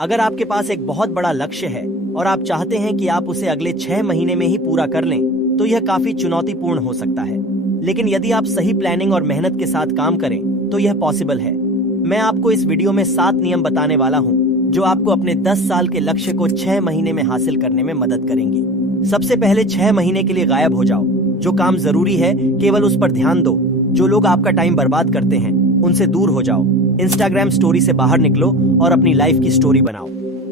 अगर आपके पास एक बहुत बड़ा लक्ष्य है और आप चाहते हैं कि आप उसे अगले 6 महीने में ही पूरा कर लें, तो यह काफी चुनौतीपूर्ण हो सकता है। लेकिन यदि आप सही प्लानिंग और मेहनत के साथ काम करें तो यह पॉसिबल है। मैं आपको इस वीडियो में 7 नियम बताने वाला हूँ जो आपको अपने 10 साल के लक्ष्य को 6 महीने में हासिल करने में मदद करेंगी। सबसे पहले 6 महीने के लिए गायब हो जाओ। जो काम जरूरी है केवल उस पर ध्यान दो। जो लोग आपका टाइम बर्बाद करते हैं उनसे दूर हो जाओ। इंस्टाग्राम स्टोरी से बाहर निकलो और अपनी लाइफ की स्टोरी बनाओ।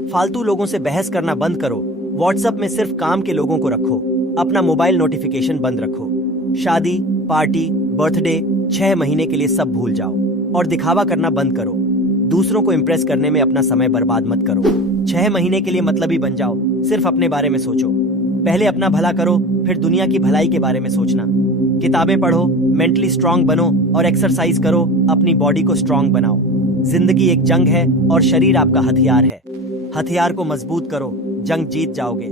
फालतू लोगों से बहस करना बंद करो। व्हाट्सएप में सिर्फ काम के लोगों को रखो। अपना मोबाइल नोटिफिकेशन बंद रखो। शादी, पार्टी, बर्थडे 6 महीने के लिए सब भूल जाओ और दिखावा करना बंद करो। दूसरों को इम्प्रेस करने में अपना समय बर्बाद मत करो। 6 महीने के लिए मतलबी बन जाओ। सिर्फ अपने बारे में सोचो। पहले अपना भला करो, फिर दुनिया की भलाई के बारे में सोचना। किताबें पढ़ो, मेंटली स्ट्रांग बनो और एक्सरसाइज करो। अपनी बॉडी को स्ट्रांग बनाओ। जिंदगी एक जंग है और शरीर आपका हथियार है। हथियार को मजबूत करो, जंग जीत जाओगे।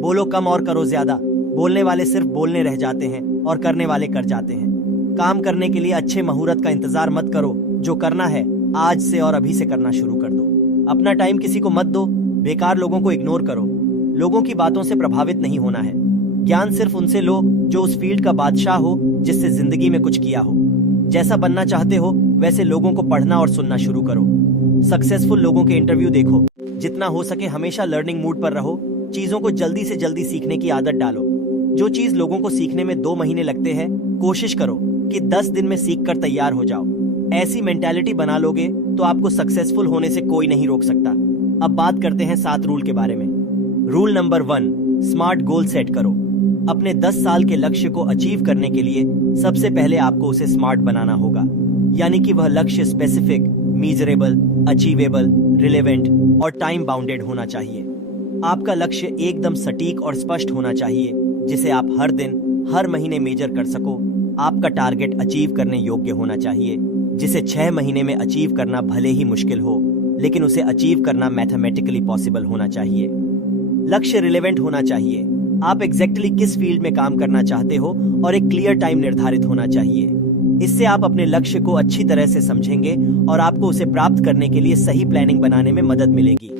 बोलो कम और करो ज्यादा। बोलने वाले सिर्फ बोलने रह जाते हैं और करने वाले कर जाते हैं। काम करने के लिए अच्छे मुहूर्त का इंतजार मत करो। जो करना है आज से और अभी से करना शुरू कर दो। अपना टाइम किसी को मत दो। बेकार लोगों को इग्नोर करो। लोगों की बातों से प्रभावित नहीं होना है। ज्ञान सिर्फ उनसे लो जो उस फील्ड का बादशाह हो, जिससे जिंदगी में कुछ किया हो। जैसा बनना चाहते हो वैसे लोगों को पढ़ना और सुनना शुरू करो। सक्सेसफुल लोगों के इंटरव्यू देखो। जितना हो सके हमेशा लर्निंग मूड पर रहो। चीजों को जल्दी से जल्दी सीखने की आदत डालो। जो चीज लोगों को सीखने में 2 महीने लगते हैं, कोशिश करो कि 10 दिन में सीख कर तैयार हो जाओ। ऐसी मेंटालिटी बना लोगे तो आपको सक्सेसफुल होने से कोई नहीं रोक सकता। अब बात करते हैं 7 रूल के बारे में। Rule number 1, smart goal set करो। अपने 10 साल के लक्ष्य को अचीव करने के लिए सबसे पहले आपको उसे स्मार्ट बनाना होगा। यानी कि वह लक्ष्य स्पेसिफिक, मीजरेबल, अचीवेबल, रिलेवेंट और टाइम बाउंडेड होना चाहिए। आपका लक्ष्य एकदम सटीक और स्पष्ट होना चाहिए, जिसे आप हर दिन, हर महीने मेजर कर सको। आपका टारगेट अचीव करने योग्य होना चाहिए, जिसे 6 महीने में अचीव करना भले ही मुश्किल हो, लेकिन उसे अचीव करना मैथमेटिकली पॉसिबल होना चाहिए। लक्ष्य रिलेवेंट होना चाहिए। आप एग्जैक्टली किस फील्ड में काम करना चाहते हो और एक क्लियर टाइम निर्धारित होना चाहिए। इससे आप अपने लक्ष्य को अच्छी तरह से समझेंगे और आपको उसे प्राप्त करने के लिए सही प्लानिंग बनाने में मदद मिलेगी।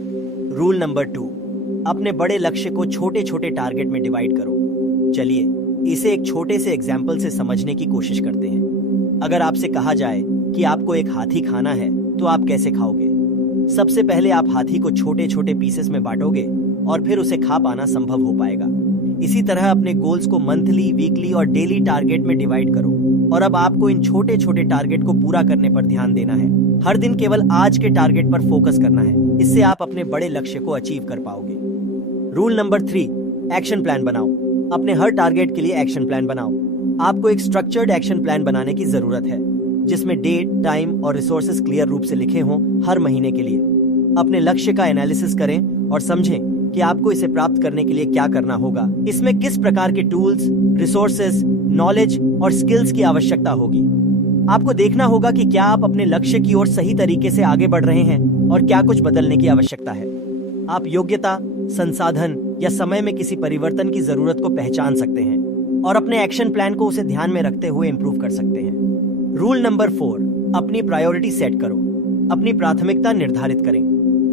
रूल नंबर 2, अपने बड़े लक्ष्य को छोटे छोटे टारगेट में डिवाइड करो। चलिए इसे एक छोटे से एग्जाम्पल से समझने की कोशिश करते हैं। अगर आपसे कहा जाए कि आपको एक हाथी खाना है तो आप कैसे खाओगे? सबसे पहले आप हाथी को छोटे छोटे पीसेस में बांटोगे और फिर उसे खा पाना संभव हो पाएगा। इसी तरह अपने गोल्स को मंथली, वीकली और डेली टारगेट में डिवाइड करो। और अब आपको इन छोटे छोटे टारगेट को पूरा करने पर ध्यान देना है। हर दिन केवल आज के टारगेट पर फोकस करना है। इससे आप अपने बड़े लक्ष्य को अचीव कर पाओगे। रूल नंबर 3, एक्शन प्लान बनाओ। अपने हर टारगेट के लिए एक्शन प्लान बनाओ। आपको एक स्ट्रक्चर्ड एक्शन प्लान बनाने की जरूरत है, जिसमें डेट, टाइम और रिसोर्सेज क्लियर रूप से लिखे हों हर महीने के लिए। अपने लक्ष्य का एनालिसिस करें और समझें कि आपको इसे प्राप्त करने के लिए क्या करना होगा। इसमें किस प्रकार के टूल्स, रिसोर्सेज, नॉलेज और स्किल्स की आवश्यकता होगी। आपको देखना होगा कि क्या आप अपने लक्ष्य की ओर सही तरीके से आगे बढ़ रहे हैं और क्या कुछ बदलने की आवश्यकता है। आप योग्यता, संसाधन या समय में किसी परिवर्तन की जरूरत को पहचान सकते हैं और अपने एक्शन प्लान को उसे ध्यान में रखते हुए इंप्रूव कर सकते हैं। रूल नंबर 4, अपनी प्रायोरिटी सेट करो। अपनी प्राथमिकता निर्धारित करें।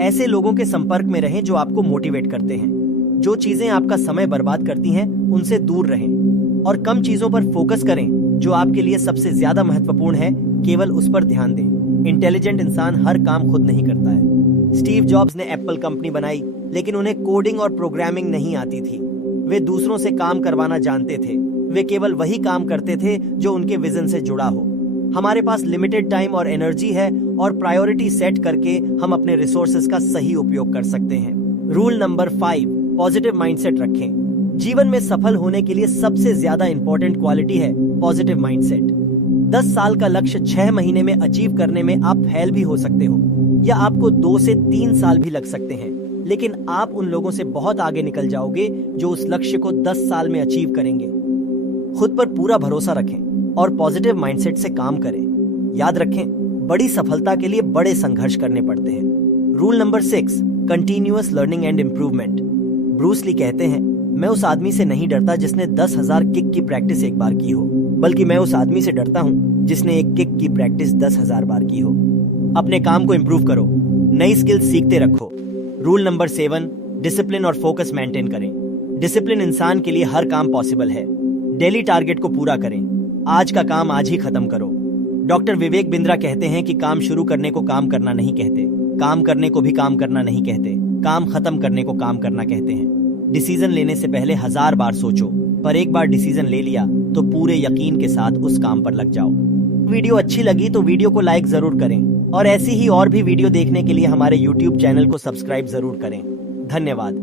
ऐसे लोगों के संपर्क में रहें जो आपको मोटिवेट करते हैं। जो चीजें आपका समय बर्बाद करती हैं उनसे दूर रहें और कम चीजों पर फोकस करें जो आपके लिए सबसे ज्यादा महत्वपूर्ण है। केवल उस पर ध्यान दें। इंटेलिजेंट इंसान हर काम खुद नहीं करता है। स्टीव जॉब्स ने एप्पल कंपनी बनाई, लेकिन उन्हें कोडिंग और प्रोग्रामिंग नहीं आती थी। वे दूसरों से काम करवाना जानते थे। वे केवल वही काम करते थे जो उनके विजन से जुड़ा हो। हमारे पास लिमिटेड टाइम और एनर्जी है और प्रायोरिटी सेट करके हम अपने रिसोर्सेज का सही उपयोग कर सकते हैं। रूल नंबर 5, पॉजिटिव माइंडसेट रखें। जीवन में सफल होने के लिए सबसे ज्यादा इंपॉर्टेंट क्वालिटी है पॉजिटिव माइंडसेट। 10 साल का लक्ष्य 6 महीने में अचीव करने में आप फेल भी हो सकते हो या आपको 2 से 3 साल भी लग सकते हैं, लेकिन आप उन लोगों से बहुत आगे निकल जाओगे जो उस लक्ष्य को 10 साल में अचीव करेंगे। खुद पर पूरा भरोसा रखें और पॉजिटिव माइंडसेट से काम करें। याद रखें, बड़ी सफलता के लिए बड़े संघर्ष करने पड़ते हैं। Rule number 6, continuous learning and improvement. Bruce Lee कहते हैं, मैं उस आदमी से नहीं डरता जिसने 10,000 किक की प्रैक्टिस एक बार की हो, बल्कि मैं उस आदमी से डरता हूँ जिसने एक किक की प्रैक्टिस 10,000 बार की हो। अपने काम को इम्प्रूव करो, नई स्किल्स सीखते रखो रूल नंबर 7, डिसिप्लिन और फोकस मेंटेन करें। डिसिप्लिन इंसान के लिए हर काम पॉसिबल है। डेली टारगेट को पूरा करें। आज का काम आज ही खत्म करो। डॉक्टर विवेक बिंद्रा कहते हैं कि काम शुरू करने को काम करना नहीं कहते, काम करने को भी काम करना नहीं कहते, काम खत्म करने को काम करना कहते हैं। डिसीजन लेने से पहले 1000 बार सोचो, पर एक बार डिसीजन ले लिया तो पूरे यकीन के साथ उस काम पर लग जाओ। वीडियो अच्छी लगी तो वीडियो को लाइक जरूर करें और ऐसी ही और भी वीडियो देखने के लिए हमारे YouTube चैनल को सब्सक्राइब जरूर करें। धन्यवाद।